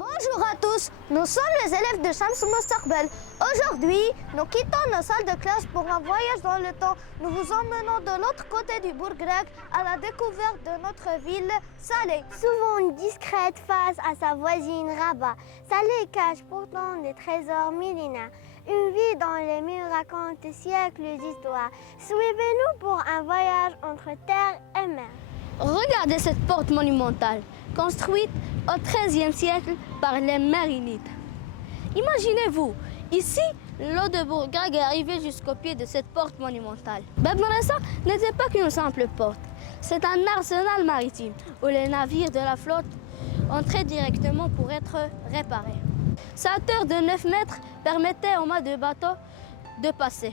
Bonjour à tous, nous sommes les élèves de Shams Mustaqbal. Aujourd'hui, nous quittons nos salles de classe pour un voyage dans le temps. Nous vous emmenons de l'autre côté du Bourg-Grec à la découverte de notre ville, Salé. Souvent discrète face à sa voisine Rabat, Salé cache pourtant des trésors millénaires. Une vie dont les murs racontent des siècles d'histoire. Suivez-nous pour un voyage entre terre et mer. Regardez cette porte monumentale, construite au XIIIe siècle par les Mérinides. Imaginez-vous, ici, l'eau de Bourg-Grec est arrivée jusqu'au pied de cette porte monumentale. Bab Marassa n'était pas qu'une simple porte, c'est un arsenal maritime où les navires de la flotte entraient directement pour être réparés. Sa hauteur de 9 mètres permettait aux mâts de bateaux de passer.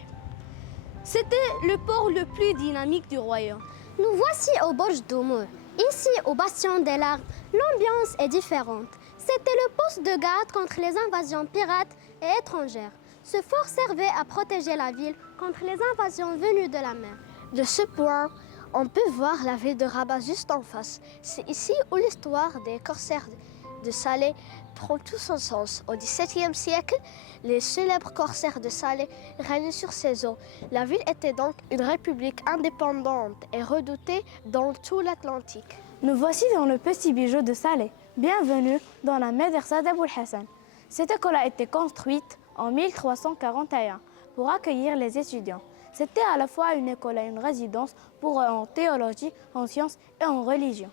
C'était le port le plus dynamique du royaume. Nous voici au Borj Doumour. Ici, au bastion des larmes, l'ambiance est différente. C'était le poste de garde contre les invasions pirates et étrangères. Ce fort servait à protéger la ville contre les invasions venues de la mer. De ce point, on peut voir la ville de Rabat juste en face. C'est ici où l'histoire des corsaires de Salé prend tout son sens. Au XVIIe siècle, les célèbres corsaires de Salé régnaient sur ces eaux. La ville était donc une république indépendante et redoutée dans tout l'Atlantique. Nous voici dans le petit bijou de Salé. Bienvenue dans la Médersa d'Aboul Hassan. Cette école a été construite en 1341 pour accueillir les étudiants. C'était à la fois une école et une résidence pour eux en théologie, en sciences et en religion.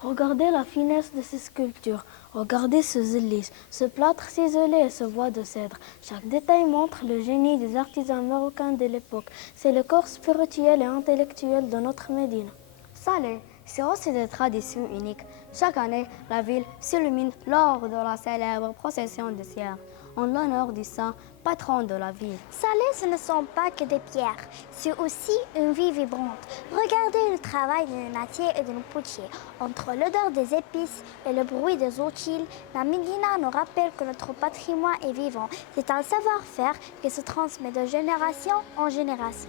Regardez la finesse de ces sculptures, regardez ce zélis, ce plâtre ciselé et ce bois de cèdre. Chaque détail montre le génie des artisans marocains de l'époque. C'est le corps spirituel et intellectuel de notre Médine. Salé, c'est aussi des traditions uniques. Chaque année, la ville s'illumine lors de la célèbre procession de cierges en l'honneur du saint patron de la ville. Salé, ce ne sont pas que des pierres, c'est aussi une vie vibrante. Regardez le travail de nos natiers et de nos potiers. Entre l'odeur des épices et le bruit des outils, la Médina nous rappelle que notre patrimoine est vivant. C'est un savoir-faire qui se transmet de génération en génération.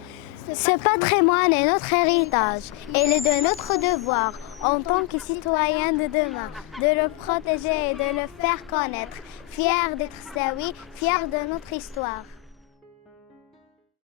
Ce patrimoine est notre héritage et il est de notre devoir, en tant que citoyens de demain, de le protéger et de le faire connaître. Fiers d'être Saouis, fiers de notre histoire.